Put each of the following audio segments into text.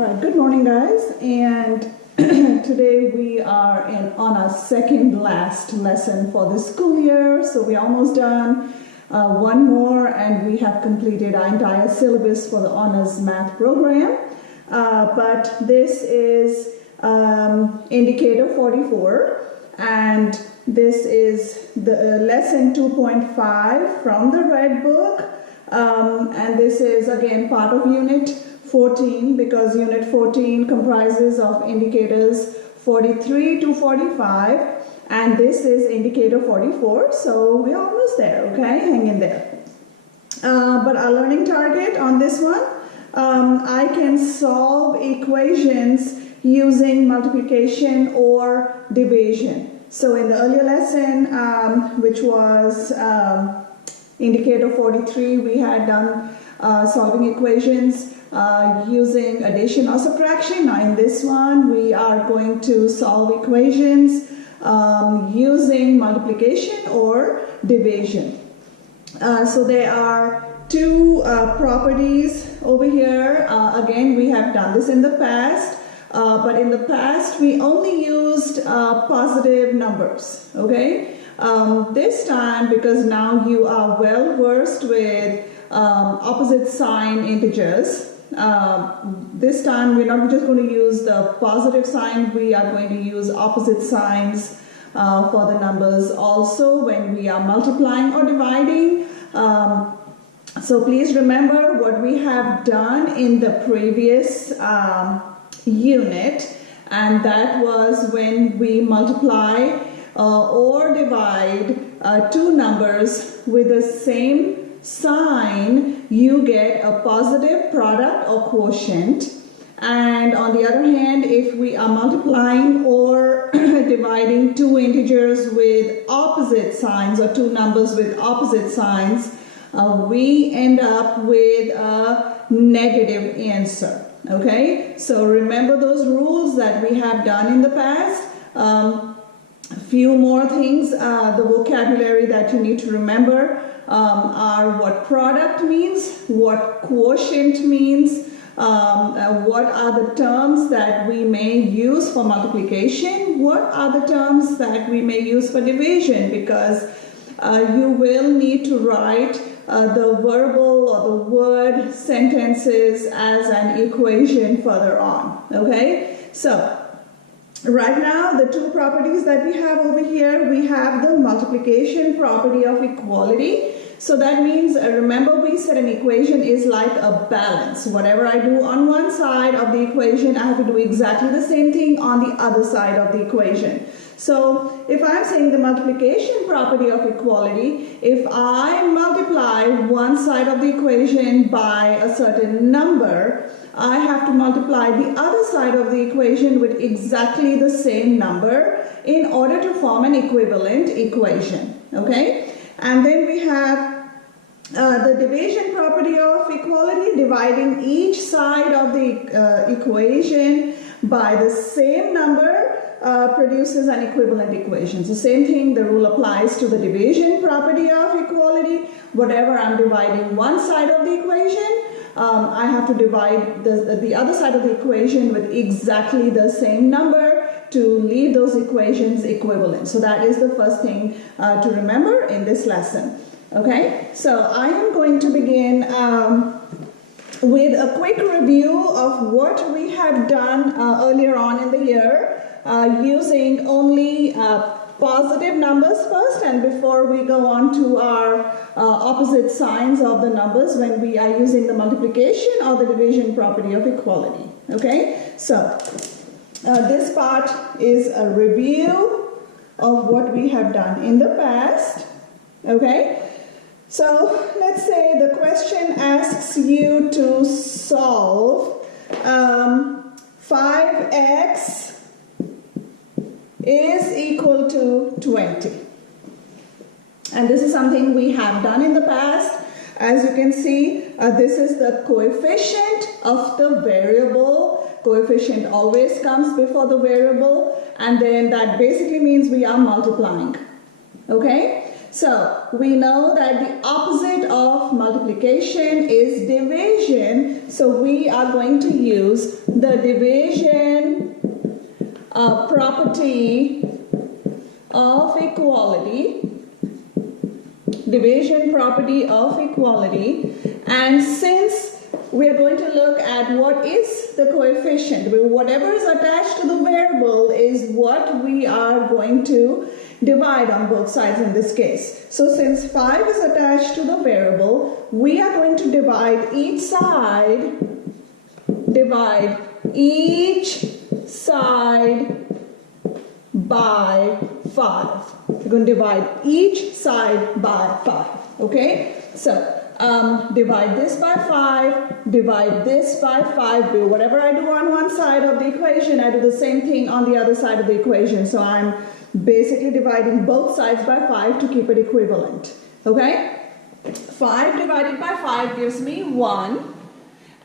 All right, good morning, guys. And today we are on our second last lesson for this school year. So we're almost done. One more, and we have completed our entire syllabus for the honors math program. But this is indicator 44, and this is the lesson 2.5 from the red book. And this is again part of unit 14, because unit 14 comprises of indicators 43 to 45, and this is indicator 44, so we're almost there, okay? Hang in there. But our learning target on this one, I can solve equations using multiplication or division. So in the earlier lesson, which was indicator 43, we had done solving equations using addition or subtraction. Now in this one we are going to solve equations using multiplication or division. So there are two properties over here. Again, we have done this in the past, but in the past we only used positive numbers, okay? This time, because now you are well versed with opposite sign integers, this time we're not just going to use the positive sign, we are going to use opposite signs for the numbers also when we are multiplying or dividing. So please remember what we have done in the previous unit, and that was when we multiply or divide two numbers with the same sign, you get a positive product or quotient. And on the other hand, if we are multiplying or dividing two integers with opposite signs, or two numbers with opposite signs, we end up with a negative answer. Okay, so remember those rules that we have done in the past. A few more things, the vocabulary that you need to remember are what product means, what quotient means, what are the terms that we may use for multiplication, what are the terms that we may use for division, because you will need to write the verbal or the word sentences as an equation further on, okay? So right now, the two properties that we have over here, we have the multiplication property of equality. So that means, remember we said an equation is like a balance. Whatever I do on one side of the equation, I have to do exactly the same thing on the other side of the equation. So if I'm saying the multiplication property of equality, if I multiply one side of the equation by a certain number, I have to multiply the other side of the equation with exactly the same number in order to form an equivalent equation, okay? And then we have the division property of equality, dividing each side of the equation by the same number produces an equivalent equation. So same thing, the rule applies to the division property of equality. Whatever I'm dividing one side of the equation, I have to divide the other side of the equation with exactly the same number to leave those equations equivalent. So that is the first thing to remember in this lesson. Okay, so I am going to begin with a quick review of what we have done earlier on in the year using only positive numbers first, and before we go on to our opposite signs of the numbers when we are using the multiplication or the division property of equality. Okay, so this part is a review of what we have done in the past. Okay, so let's say the question asks you to solve 5x is equal to 20. And this is something we have done in the past. As you can see, this is the coefficient of the variable. Coefficient always comes before the variable, and then that basically means we are multiplying. Okay? So we know that the opposite of multiplication is division. So we are going to use the division property of equality. Division property of equality. And since we are going to look at what is the coefficient, whatever is attached to the variable is what we are going to divide on both sides in this case. So since 5 is attached to the variable, we are going to divide each side by 5. We're going to divide each side by 5. Okay? So divide this by 5, divide this by 5. Do whatever I do on one side of the equation, I do the same thing on the other side of the equation. So I'm basically dividing both sides by 5 to keep it equivalent. Okay? 5 divided by 5 gives me 1.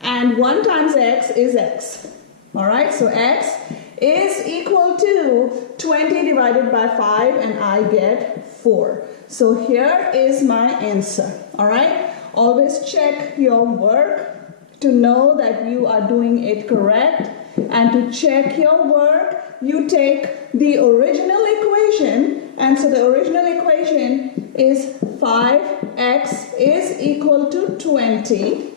And 1 times x is x. Alright, so x is equal to 20 divided by 5 and I get 4. So here is my answer. Alright, always check your work to know that you are doing it correct. And to check your work, you take the original equation. And so the original equation is 5x is equal to 20.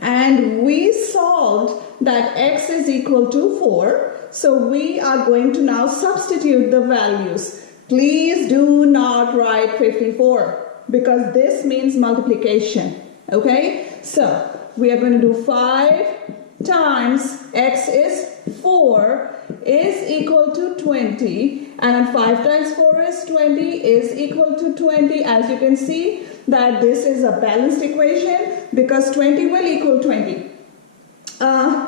And we solved that x is equal to 4. So we are going to now substitute the values. Please do not write 54 because this means multiplication. Okay? So we are going to do 5 times x is 4 is equal to 20. And 5 times 4 is 20 is equal to 20. As you can see that this is a balanced equation because 20 will equal 20.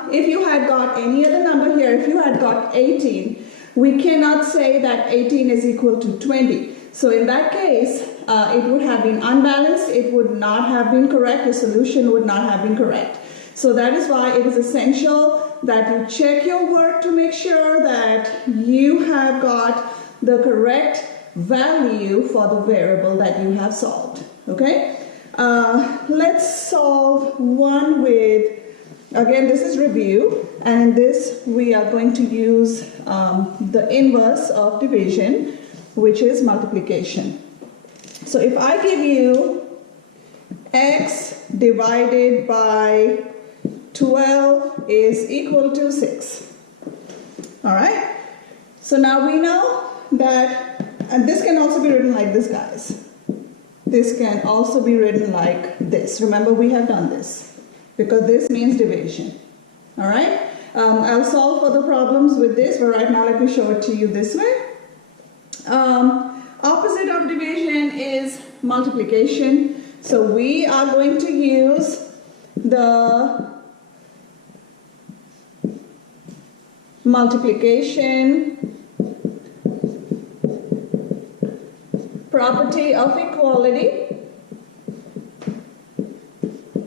If you had got any other number here, if you had got 18, we cannot say that 18 is equal to 20. So in that case, it would have been unbalanced, it would not have been correct, the solution would not have been correct. So that is why it is essential that you check your work to make sure that you have got the correct value for the variable that you have solved. Okay? Let's solve one with, again this is review, and in this we are going to use the inverse of division, which is multiplication. So if I give you x divided by 12 is equal to 6. Alright? So now we know that, and this can also be written like this, guys. This can also be written like this. Remember, we have done this because this means division. Alright? I'll solve further problems with this, but right now let me show it to you this way. Opposite of division is multiplication. So we are going to use the multiplication property of equality.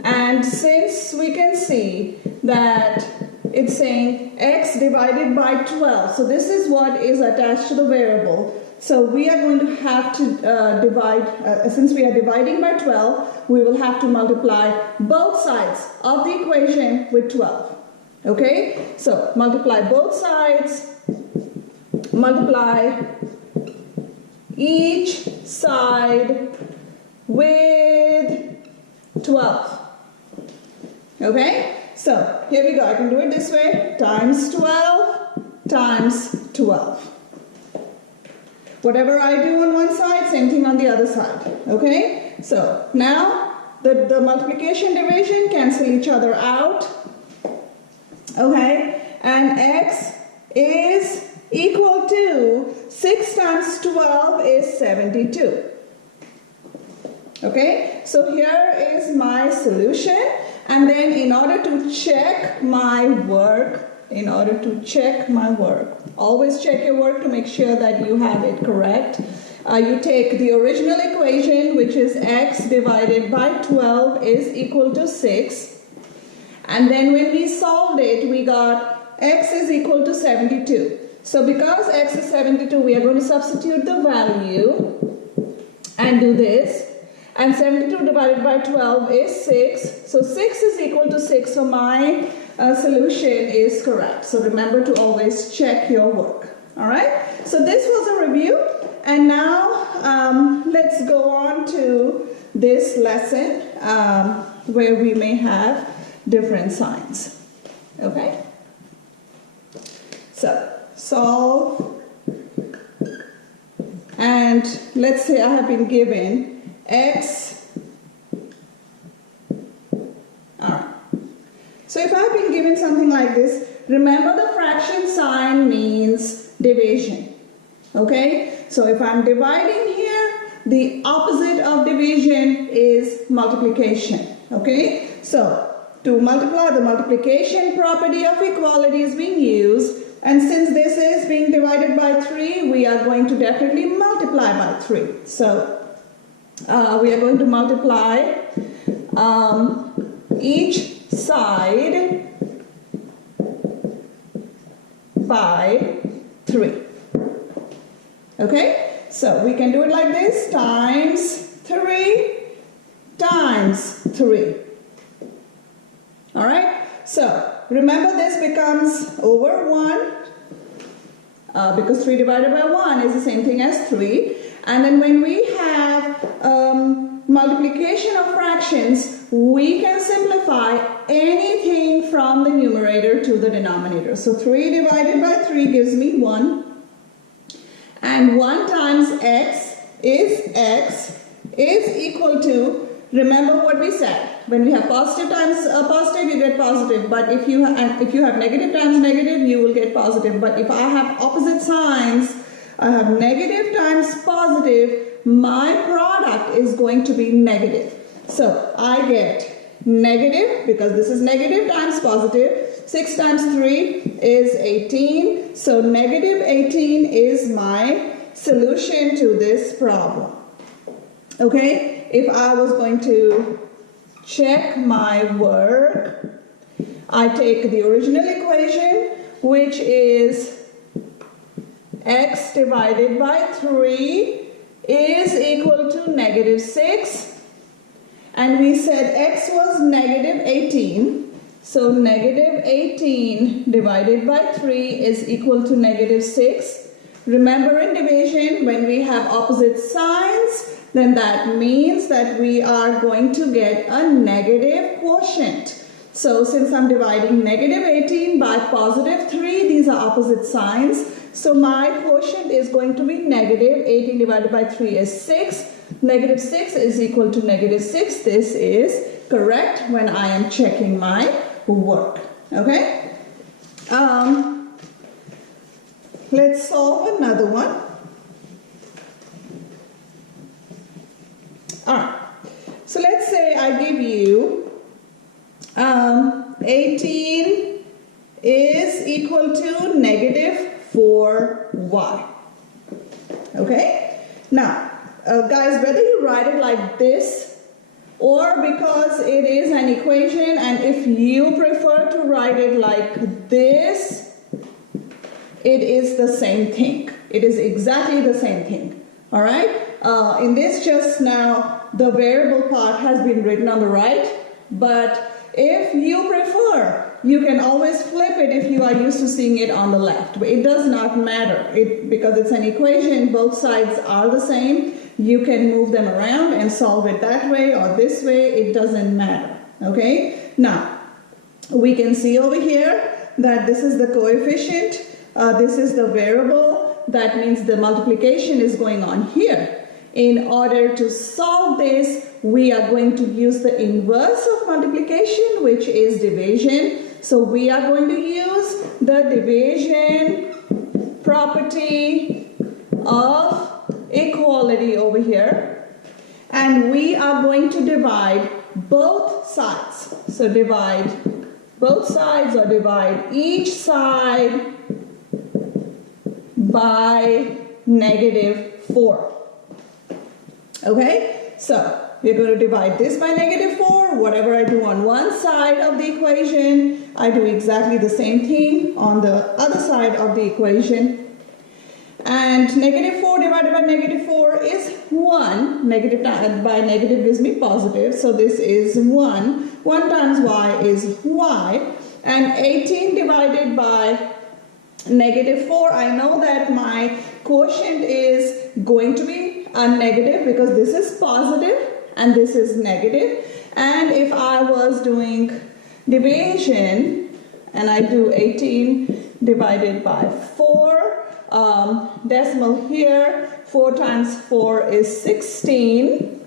And since we can see that it's saying x divided by 12, so this is what is attached to the variable. So we are going to have to divide, since we are dividing by 12, we will have to multiply both sides of the equation with 12. Okay? So multiply both sides, multiply each side with 12. Okay? So here we go. I can do it this way. Times 12 times 12. Whatever I do on one side, same thing on the other side. Okay? So now the multiplication division cancel each other out. Okay? And x is equal to 6 times 12 is 72. Okay? So here is my solution. And then in order to check my work, always check your work to make sure that you have it correct. You take the original equation, which is x divided by 12 is equal to 6. And then when we solved it, we got x is equal to 72. So because x is 72, we are going to substitute the value. and do this. And 72 divided by 12 is 6. So 6 is equal to 6. So my solution is correct. So remember to always check your work. All right. So this was a review. And now let's go on to this lesson where we may have different signs. Okay. So solve. And let's say I have been given x. Alright. So if I've been given something like this, remember the fraction sign means division. Okay? So if I'm dividing here, the opposite of division is multiplication. Okay? So to multiply, the multiplication property of equality is being used. And since this is being divided by 3, we are going to definitely multiply by 3. So we are going to multiply each side by 3. Okay? So we can do it like this, times 3 times 3. Alright? So remember this becomes over 1 because 3 divided by 1 is the same thing as 3. And then when we have multiplication of fractions, we can simplify anything from the numerator to the denominator. So 3 divided by 3 gives me 1. And 1 times x is equal to, remember what we said, when we have positive times positive, you get positive. But if you have negative times negative, you will get positive. But if I have opposite signs, I have negative times positive, my product is going to be negative. So I get negative, because this is negative times positive. 6 times 3 is 18. So negative 18 is my solution to this problem. Okay, if I was going to check my work, I take the original equation, which is x divided by 3 is equal to negative 6. And we said x was negative 18. So negative 18 divided by 3 is equal to negative 6. Remember in division, when we have opposite signs, then that means that we are going to get a negative quotient. So since I'm dividing negative 18 by positive 3, these are opposite signs. So my quotient is going to be negative. 18 divided by 3 is 6. Negative 6 is equal to negative 6. This is correct when I am checking my work. Okay? Let's solve another one. Alright. So let's say I give you 18 is equal to negative 4y. Okay? Now, guys, whether you write it like this or because it is an equation, and if you prefer to write it like this, it is the same thing. It is exactly the same thing. All right? In this just now, the variable part has been written on the right, but if you prefer, you can always flip it if you are used to seeing it on the left. It does not matter. Because it's an equation, both sides are the same. You can move them around and solve it that way or this way. It doesn't matter. Okay? Now, we can see over here that this is the coefficient. This is the variable. That means the multiplication is going on here. In order to solve this, we are going to use the inverse of multiplication, which is division. So we are going to use the division property of equality over here. And we are going to divide both sides. So divide both sides, or divide each side by negative 4. Okay, so we're going to divide this by negative 4. Whatever I do on one side of the equation, I do exactly the same thing on the other side of the equation. And negative 4 divided by negative 4 is 1. Negative by negative gives me positive. So this is 1. 1 times y is y. And 18 divided by negative 4, I know that my quotient is going to be a negative because this is positive and this is negative. And if I was doing division and I do 18 divided by 4, decimal here, 4 times 4 is 16,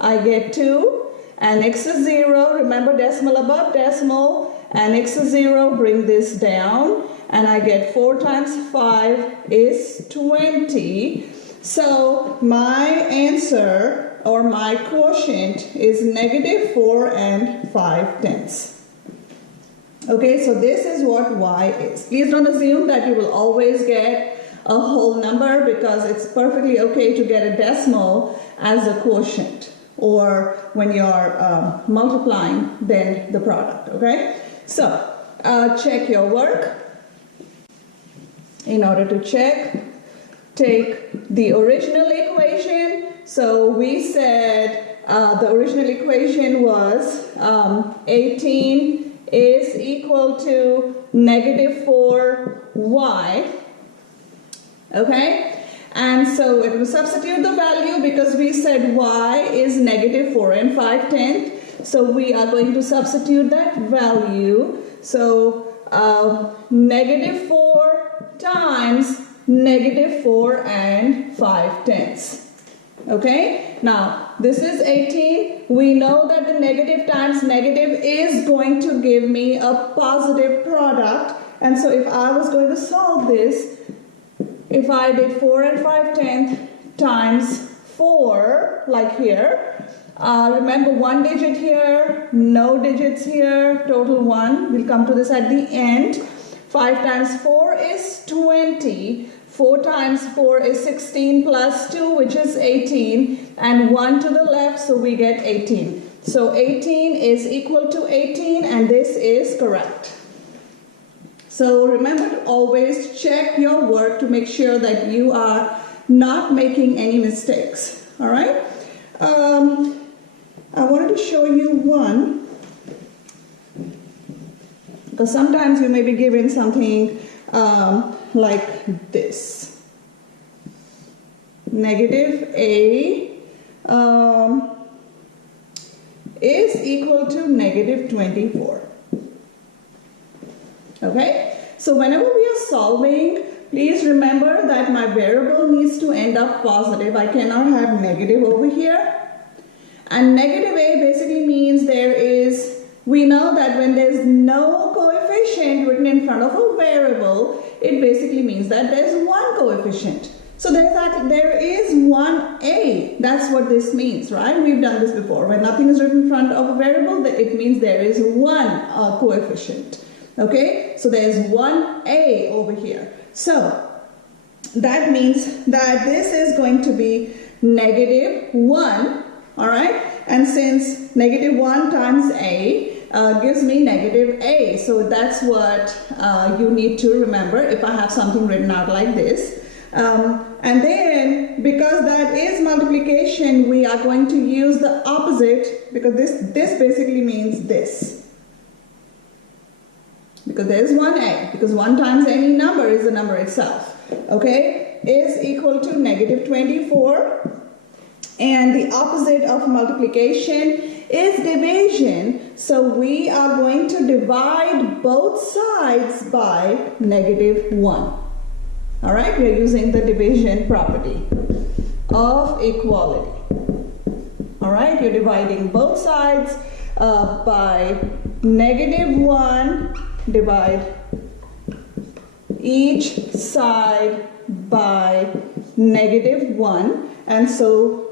I get 2, and x is 0, remember decimal above decimal, and x is 0, bring this down, and I get 4 times 5 is 20. So my answer or my quotient is negative 4 and 5/10. Okay, so this is what y is. Please don't assume that you will always get a whole number, because it's perfectly okay to get a decimal as a quotient, or when you're multiplying then the product. Okay, so check your work. In order to check, take the original equation. So we said the original equation was 18 is equal to negative 4y. Okay, and so it will substitute the value because we said y is negative 4 and 5/10. So we are going to substitute that value. So negative 4 times negative 4 and 5/10. Okay, now this is 18. We know that the negative times negative is going to give me a positive product. And so if I was going to solve this, if I did 4 and 5/10 times 4, like here, remember one digit here, no digits here, total 1. We'll come to this at the end. 5 times 4 is 20. 4 times 4 is 16 plus 2, which is 18, and 1 to the left, so we get 18. So 18 is equal to 18, and this is correct. So remember to always check your work to make sure that you are not making any mistakes. All right? I wanted to show you one, because sometimes you may be given something like this. Negative a is equal to negative 24. Okay, so whenever we are solving, please remember that my variable needs to end up positive. I cannot have negative over here. And negative a basically means we know that when there's no coefficient written in front of a variable, it basically means that there's one coefficient. So there is one a. That's what this means, right? We've done this before. When nothing is written in front of a variable, it means there is one coefficient. Okay, so there's one a over here. So that means that this is going to be negative 1, all right? And since negative 1 times a gives me negative a, so that's what you need to remember if I have something written out like this. And then, because that is multiplication, we are going to use the opposite, because this basically means this. Because there is one a, because 1 times any number is the number itself. Okay, is equal to negative 24. And the opposite of multiplication is division. So we are going to divide both sides by negative 1. All right, we are using the division property of equality. All right, you're dividing both sides by negative 1, divide each side by negative 1. And so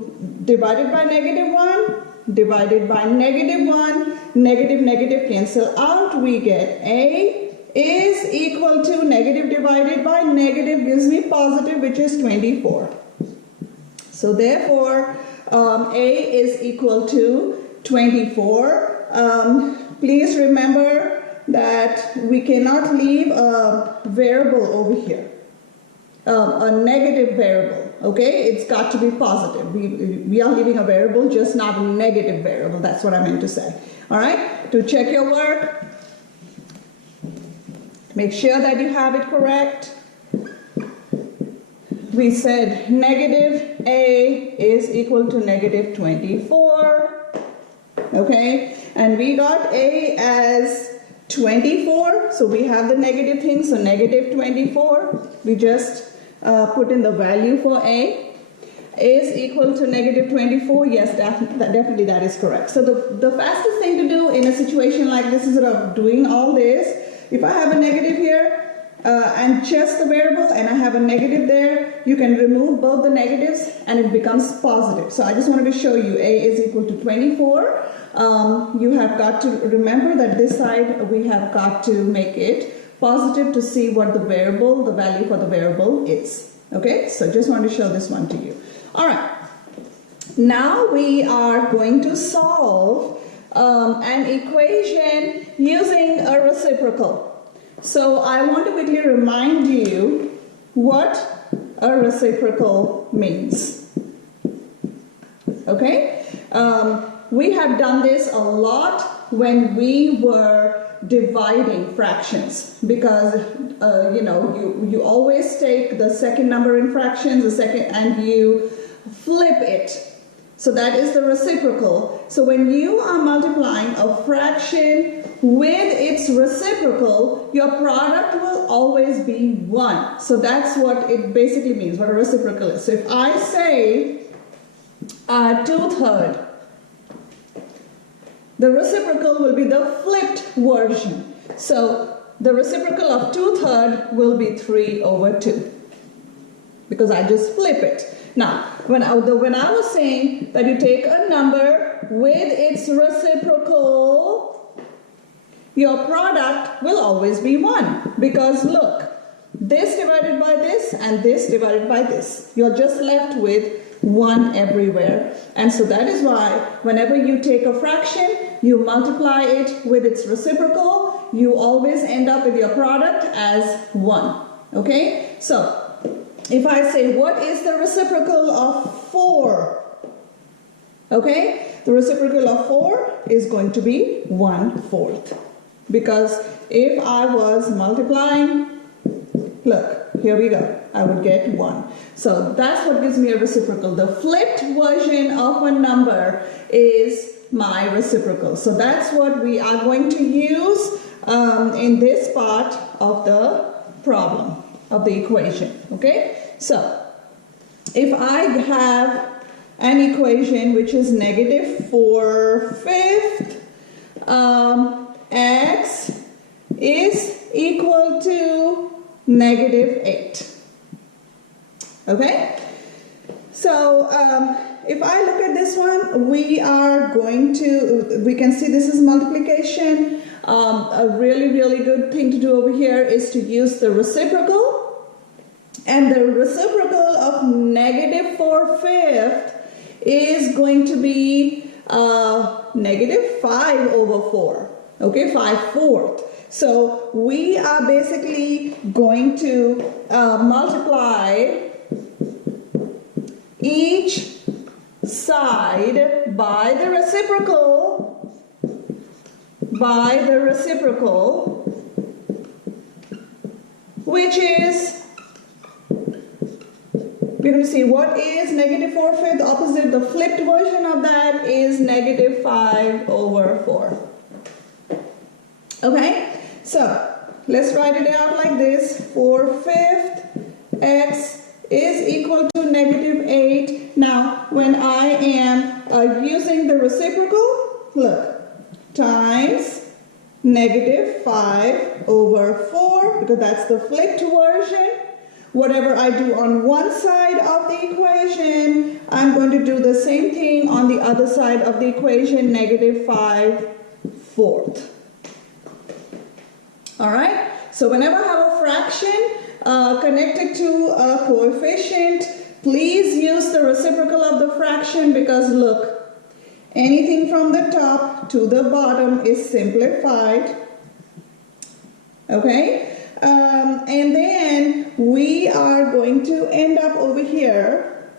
divided by negative 1, divided by negative 1, negative, negative cancel out. We get a is equal to negative divided by negative gives me positive, which is 24. So therefore, a is equal to 24. Please remember that we cannot leave a variable over here. a negative variable, okay? It's got to be positive. We are leaving a variable, just not a negative variable. That's what I meant to say. All right? To check your work, make sure that you have it correct. We said negative a is equal to negative 24, okay? And we got a as 24, so we have the negative thing, so negative 24. We just put in the value for a is equal to negative 24. Yes, definitely that is correct. So the fastest thing to do in a situation like this is doing all this. If I have a negative here, and just the variable and I have a negative there, you can remove both the negatives and it becomes positive. So I just wanted to show you a is equal to 24. You have got to remember that this side we have got to make it positive to see what the value for the variable is. Okay, so just want to show this one to you. All right, now we are going to solve an equation using a reciprocal. So I want to quickly remind you what a reciprocal means. Okay? We have done this a lot when we were dividing fractions because you always take the second number in fractions, and you flip it. So that is the reciprocal. So when you are multiplying a fraction with its reciprocal, your product will always be 1. So that's what it basically means, what a reciprocal is. So if I say 2/3, the reciprocal will be the flipped version. So the reciprocal of 2/3 will be 3/2 because I just flip it. Now, when I was saying that you take a number with its reciprocal, your product will always be 1 because look, this divided by this and this divided by this. You're just left with 1 everywhere. And so that is why whenever you take a fraction, you multiply it with its reciprocal, you always end up with your product as 1. Okay? So, if I say, what is the reciprocal of 4? Okay? The reciprocal of 4 is going to be 1/4. Because if I was multiplying, look, here we go, I would get 1. So that's what gives me a reciprocal. The flipped version of a number is my reciprocal. So that's what we are going to use in this part of the problem, of the equation. Okay? So if I have an equation which is negative 4/5, x is equal to negative 8. Okay? So if I look at this one, we can see this is multiplication. A really, really good thing to do over here is to use the reciprocal. And the reciprocal of negative 4/5 is going to be negative 5/4. Okay, 5/4. So we are basically going to multiply each side by the reciprocal, which is, we're going to see what is negative 4/5. Opposite, the flipped version of that is negative 5/4. Okay, so let's write it out like this. 4/5 x is equal to negative 8. Now, when I am using the reciprocal, look, times negative 5/4, because that's the flipped version. Whatever I do on one side of the equation, I'm going to do the same thing on the other side of the equation, negative 5/4. All right? So whenever I have a fraction connected to a coefficient, please use the reciprocal of the fraction because look, anything from the top to the bottom is simplified. Okay? And then we are going to end up over here,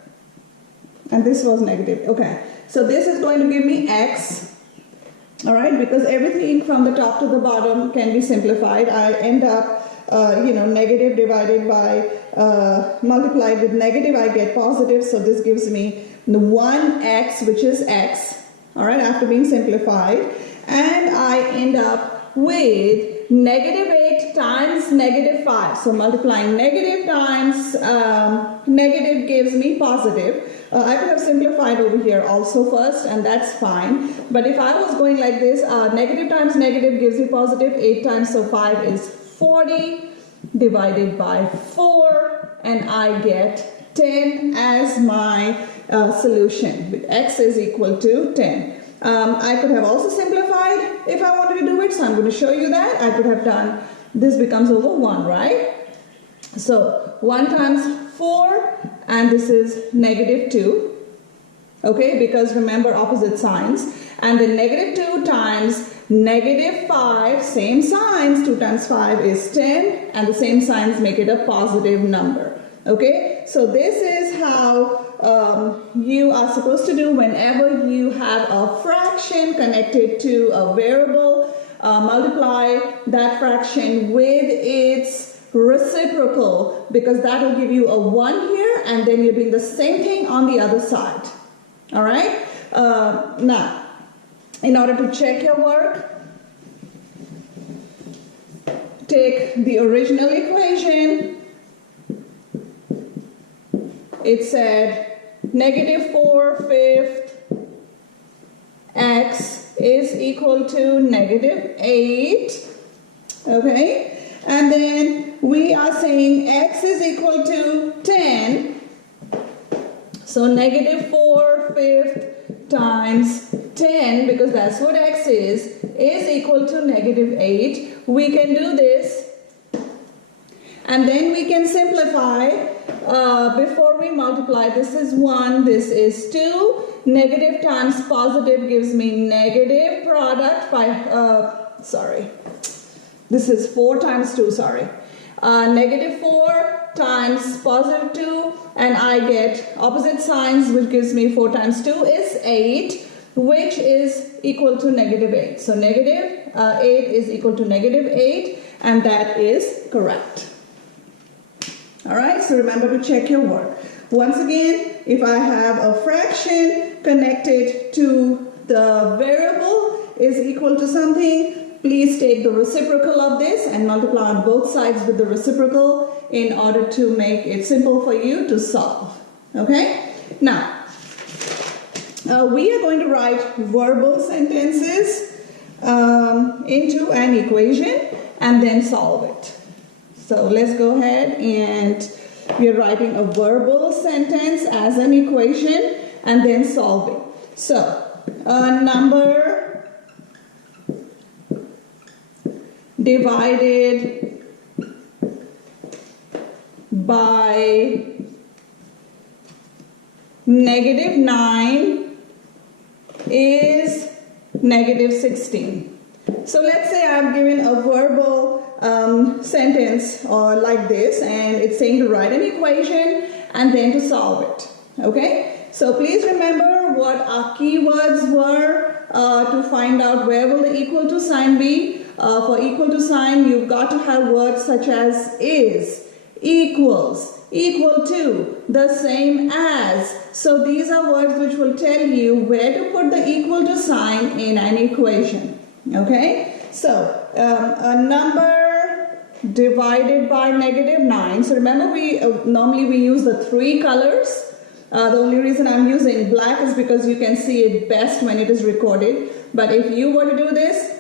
and this was negative. Okay, so this is going to give me x. All right, because everything from the top to the bottom can be simplified. I end up, negative divided by, multiplied with negative, I get positive. So this gives me the 1x, which is x, all right, after being simplified. And I end up with negative 8 times negative 5. So multiplying negative times negative gives me positive. I could have simplified over here also first, and that's fine. But if I was going like this, negative times negative gives me positive. 8 times, so 5 is 40 divided by 4, and I get 10 as my solution, with x is equal to 10. I could have also simplified if I wanted to do it, so I'm going to show you that. I could have done, this becomes over 1, right? So 1 times 4, and this is negative 2, okay, because remember opposite signs. And then negative 2 times negative 5, same signs, 2 times 5 is 10, and the same signs make it a positive number, okay? So this is how you are supposed to do whenever you have a fraction connected to a variable. Multiply that fraction with its reciprocal, because that will give you a 1 here, and then you're doing the same thing on the other side. All right? Now, in order to check your work, take the original equation. It said negative 4/5 x is equal to negative 8. Okay? And then we are saying x is equal to 10. So negative 4/5 times 10, because that's what x is equal to negative 8. We can do this, and then we can simplify before we multiply. This is 1, this is 2. Negative times positive gives me negative product by, this is 4 times 2, negative 4 times positive 2, and I get opposite signs, which gives me 4 times 2 is 8, which is equal to negative 8. So negative 8 is equal to negative 8, and that is correct. All right, so remember to check your work. Once again, if I have a fraction connected to the variable is equal to something, please take the reciprocal of this and multiply on both sides with the reciprocal in order to make it simple for you to solve. Okay? Now, we are going to write verbal sentences into an equation and then solve it. So let's go ahead, and we're writing a verbal sentence as an equation and then solving. So, a number divided by negative 9 is negative 16. So let's say I'm given a verbal sentence like this, and it's saying to write an equation and then to solve it. Okay? So please remember what our keywords were to find out where will the equal to sign be. For equal to sign, you've got to have words such as is, equals, equal to, the same as. So these are words which will tell you where to put the equal to sign in an equation. Okay? So, a number divided by negative 9. So remember, we normally we use the 3 colors. The only reason I'm using black is because you can see it best when it is recorded. But if you were to do this,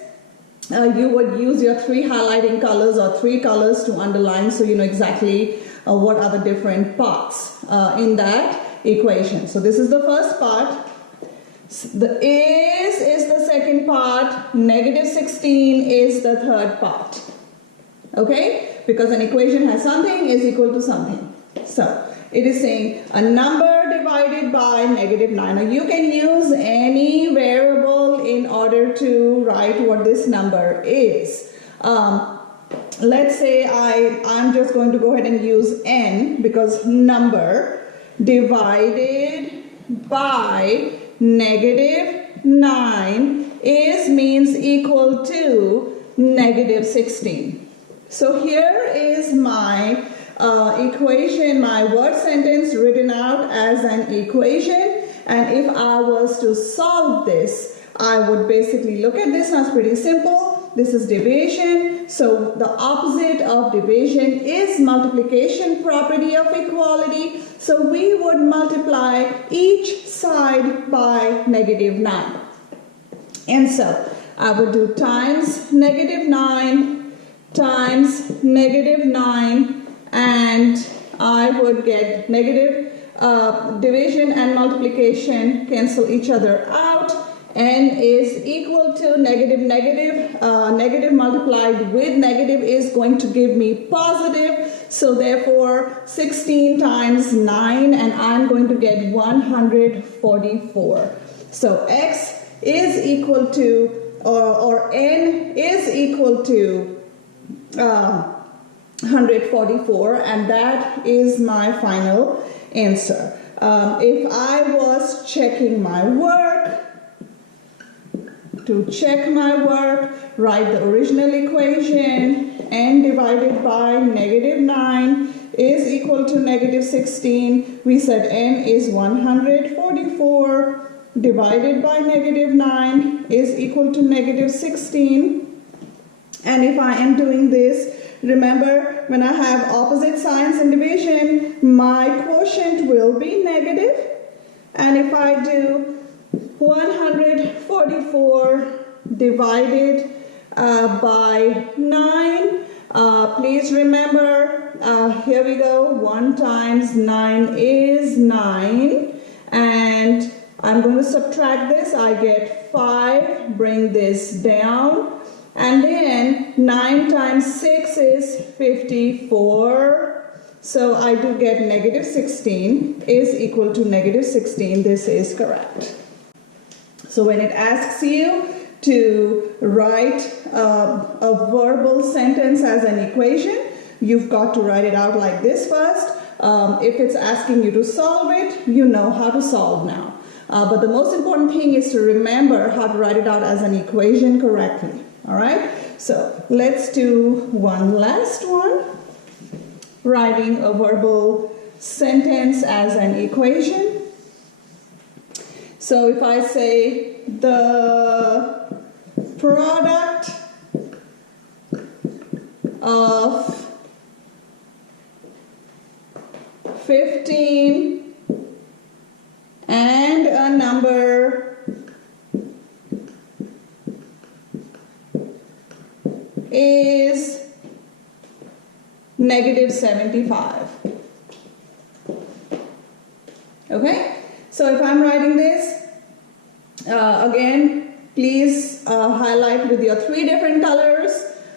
you would use your 3 highlighting colors or 3 colors to underline, so you know exactly what are the different parts in that equation. So this is the first part. The is the second part, negative 16 is the third part. Okay? Because an equation has something is equal to something. So it is saying a number divided by negative 9. Now you can use any variable in order to write what this number is. let's say I'm just going to go ahead and use n because number divided by negative 9 means equal to negative 16. So here is my equation, my word sentence written out as an equation, and if I was to solve this, I would basically look at this. Now it's pretty simple. This is division, so the opposite of division is multiplication, property of equality. So we would multiply each side by negative 9. And so I would do times negative 9 times negative 9, and I would get negative division and multiplication cancel each other out. N is equal to negative multiplied with negative is going to give me positive. So therefore 16 times 9, and I'm going to get 144. So x is equal to, or n is equal to 144, and that is my final answer. If I was checking my work, to check my work, write the original equation, n divided by negative 9 is equal to negative 16. We said n is 144 divided by negative 9 is equal to negative 16. And if I am doing this, remember, when I have opposite signs in division, my quotient will be negative. And if I do 144 divided by 9, please remember, here we go, 1 times 9 is 9, and I'm going to subtract this. I get 5, bring this down, and then 9 times 6 is 54. So I do get negative 16 is equal to negative 16. This is correct. So when it asks you to write a verbal sentence as an equation, you've got to write it out like this first. If it's asking you to solve it, you know how to solve now. But the most important thing is to remember how to write it out as an equation correctly. All right? So let's do one last one. Writing a verbal sentence as an equation. So if I say the product of 15 and a number is negative 75. Okay? So if I'm writing this, again, please highlight with your 3 different colors.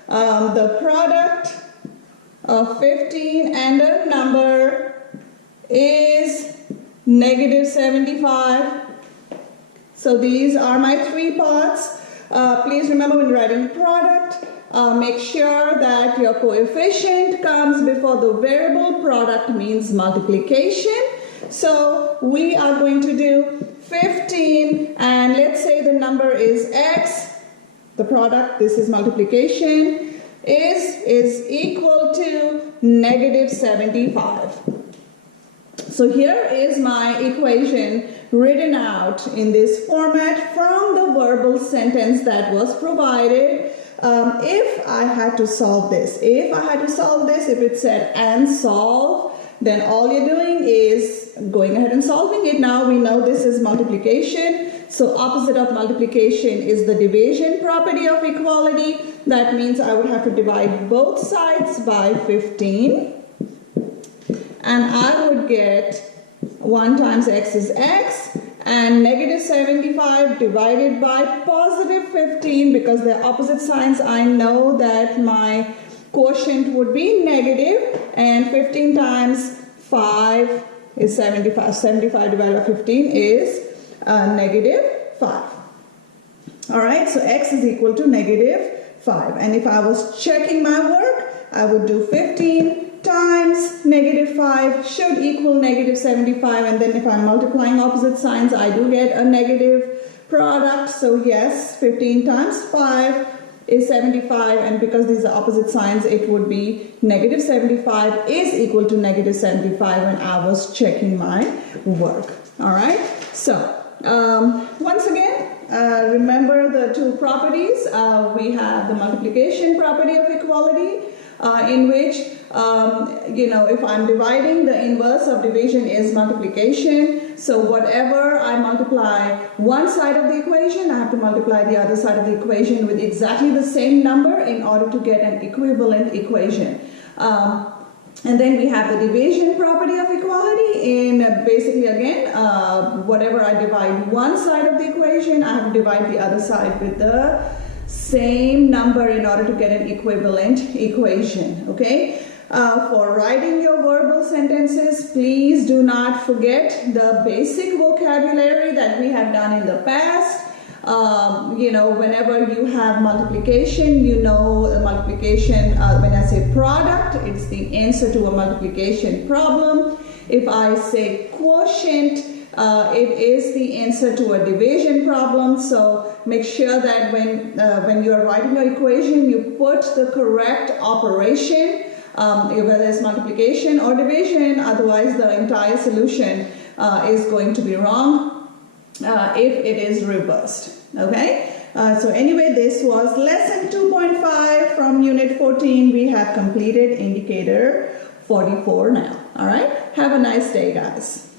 The product of 15 and a number is negative 75. So these are my 3 parts. Please remember, when writing product, make sure that your coefficient comes before the variable. Product means multiplication. So we are going to do 15, and let's say the number is x. The product, this is multiplication, is equal to negative 75. So here is my equation written out in this format from the verbal sentence that was provided. If I had to solve this, if it said and solve, then all you're doing is going ahead and solving it. Now we know this is multiplication. So opposite of multiplication is the division property of equality. That means I would have to divide both sides by 15. And I would get 1 times x is x, and negative 75 divided by positive 15, because they're opposite signs, I know that my quotient would be negative, and 15 times 5 is 75. 75 divided by 15 is negative 5. Alright, so x is equal to negative 5. And if I was checking my work, I would do 15 times negative 5 should equal negative 75. And then if I'm multiplying opposite signs, I do get a negative product. So yes, 15 times 5 is 75, and because these are opposite signs, it would be negative 75 is equal to negative 75 when I was checking my work. All right, so once again, remember the two properties. We have the multiplication property of equality, in which if I'm dividing, the inverse of division is multiplication. So whatever I multiply one side of the equation, I have to multiply the other side of the equation with exactly the same number in order to get an equivalent equation. And then we have the division property of equality. In basically again, whatever I divide one side of the equation, I have to divide the other side with the same number in order to get an equivalent equation. Okay. For writing your verbal sentences, please do not forget the basic vocabulary that we have done in the past. Whenever you have multiplication, multiplication, when I say product, it's the answer to a multiplication problem. If I say quotient, it is the answer to a division problem. So make sure that when you are writing your equation, you put the correct operation, whether it's multiplication or division. Otherwise, the entire solution is going to be wrong if it is reversed. Okay? So anyway, this was lesson 2.5 from unit 14. We have completed indicator 44 now. All right? Have a nice day, guys.